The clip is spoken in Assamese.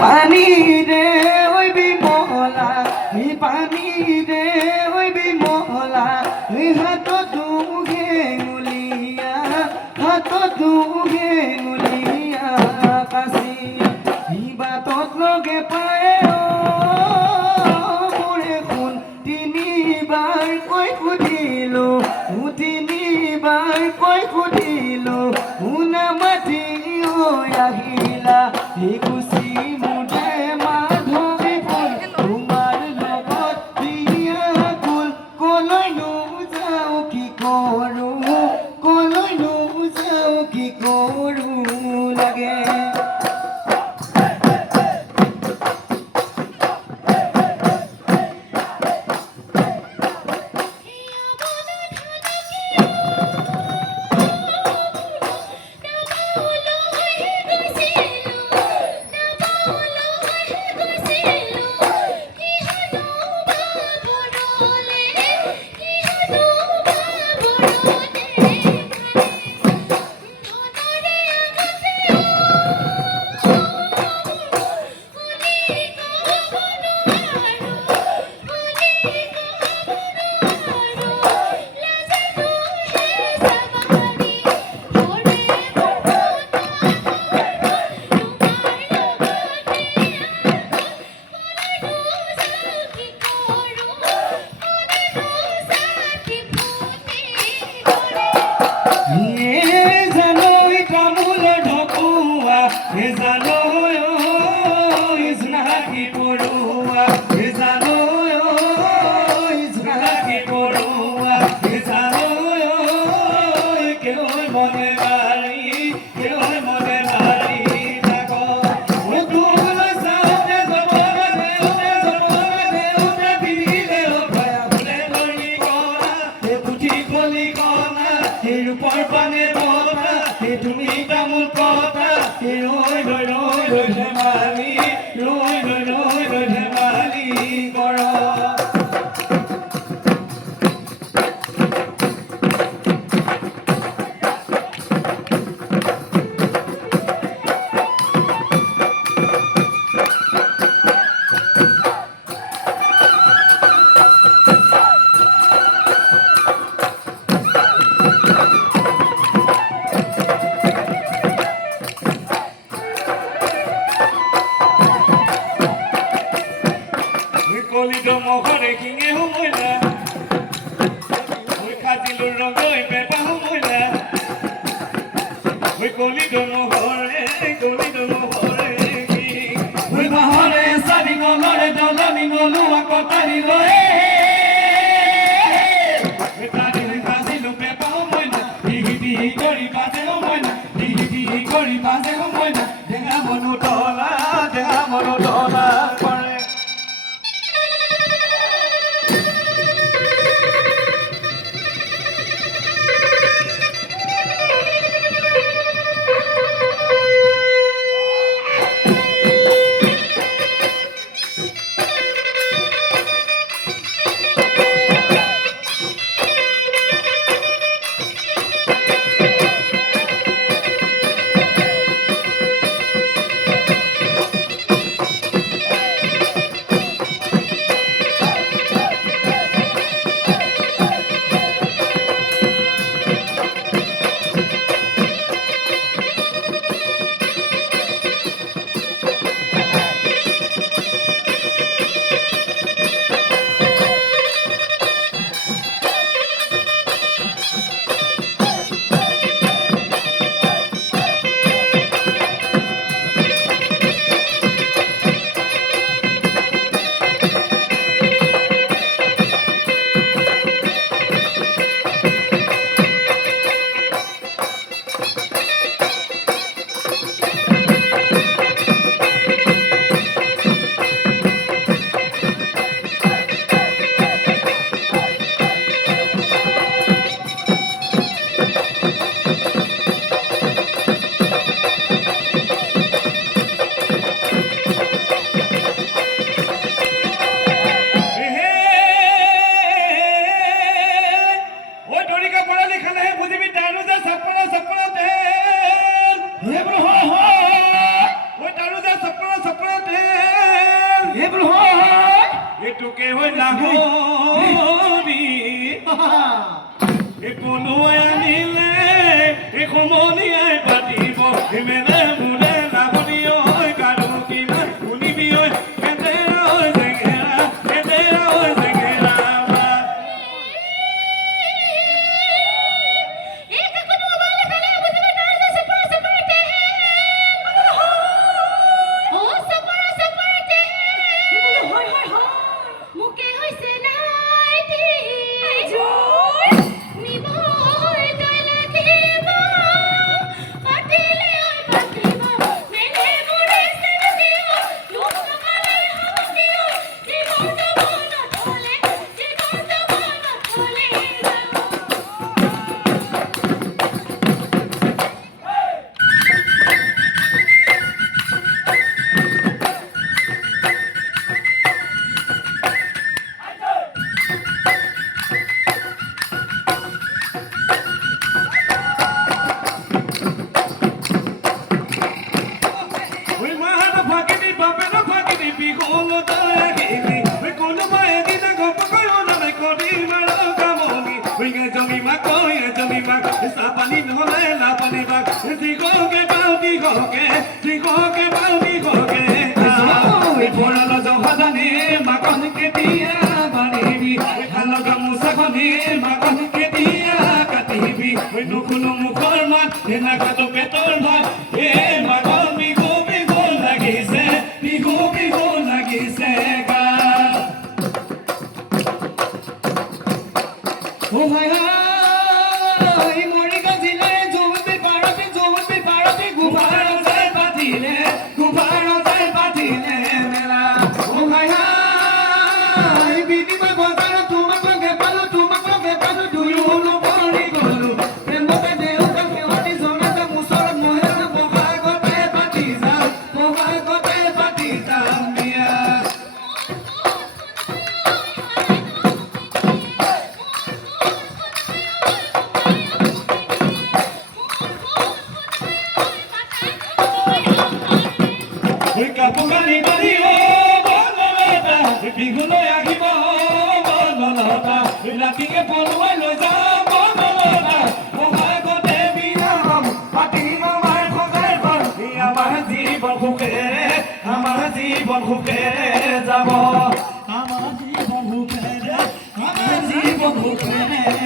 পানী রে ওই বিমলা পানী রে ওই বিমলা হাত দুগে মুলিয়া হাত দুগে মুলিয়া কাশি বাটত লগে পায় মোৰে শুন তিনিবাৰ কৈ সুধিলো তিনিবাৰ কৈ সুধিলো শুনা মাতি আহিলা কুচি মুঠে মাধৱী ফুল তোমাৰ লগত বিয়া কুল কলৈনো যাওঁ কি কৰোঁ কলৈনো যাওঁ কি কৰোঁ লাগে রূপর পানে বতা তুমি তামুল কথা রই রই রই রই ধেমালি রই রই রই রই ধেমালি কর কলিতো মখরে কিঙে হুমইলা ওই খাজিলুর রঙই পেপা হুমইলা ওই কলিতো মখরে ওই বাহরে সারি গলরে দলনি গলুয়া কতারি লয়ে ওই তারি ওই খাজিলু পেপা হুমইলা ডিগি ডিগি করি বাজে হুমইলা ডিগি ডিগি করি বাজে হুমইলা দেখা মনু ডলা করে বিহুলতাৰ ৰাখিবি কোনোবাই এদিন গপকৈ নাই কৰিম আৰু কামনি জমিমা কৈ জমিমা চাপানী নহ'লে লাপানী বাক দীঘলকে পাওঁ দীঘলকে দীঘলকে পাওঁ দীঘলকে পৰাল জহাজানে মাকন কেতিয়া বান্ধিবি খাল গামোচাখনে মাকন কেতিয়া কাটিবি নুশুনো মুখৰ মাত নাখাতো পেটৰ ভাত মাঘৰ বিহু বিহু লাগিছে বিহু বিহু লাগিছে গা ও হাই হাই মৰিগাঁও জিলাৰ যুৱতী পাৰতে গোভাৰ যায় পাতিলে মেলা ও হাই হাই বিনিময় বজাৰত তোমাকে পালো দুয়োনো পৰি গলো প্ৰেমতে দেউতা সেৱতী জনাতে মুচৰত মহেশ বহাগতে পাতি যাম বিয়া কাপোৰ কানি বান্ধি বনলতা বিহুলৈ আহিব বনলতা ৰাতিকে পলুৱাই লৈ যাম বনলতা বহাগতে বিয়া পাতিম আমাৰ খোজেৰ ঘৰ আমাৰ জীৱন সুখেৰে যাব আমাৰ জীৱন সুখেৰে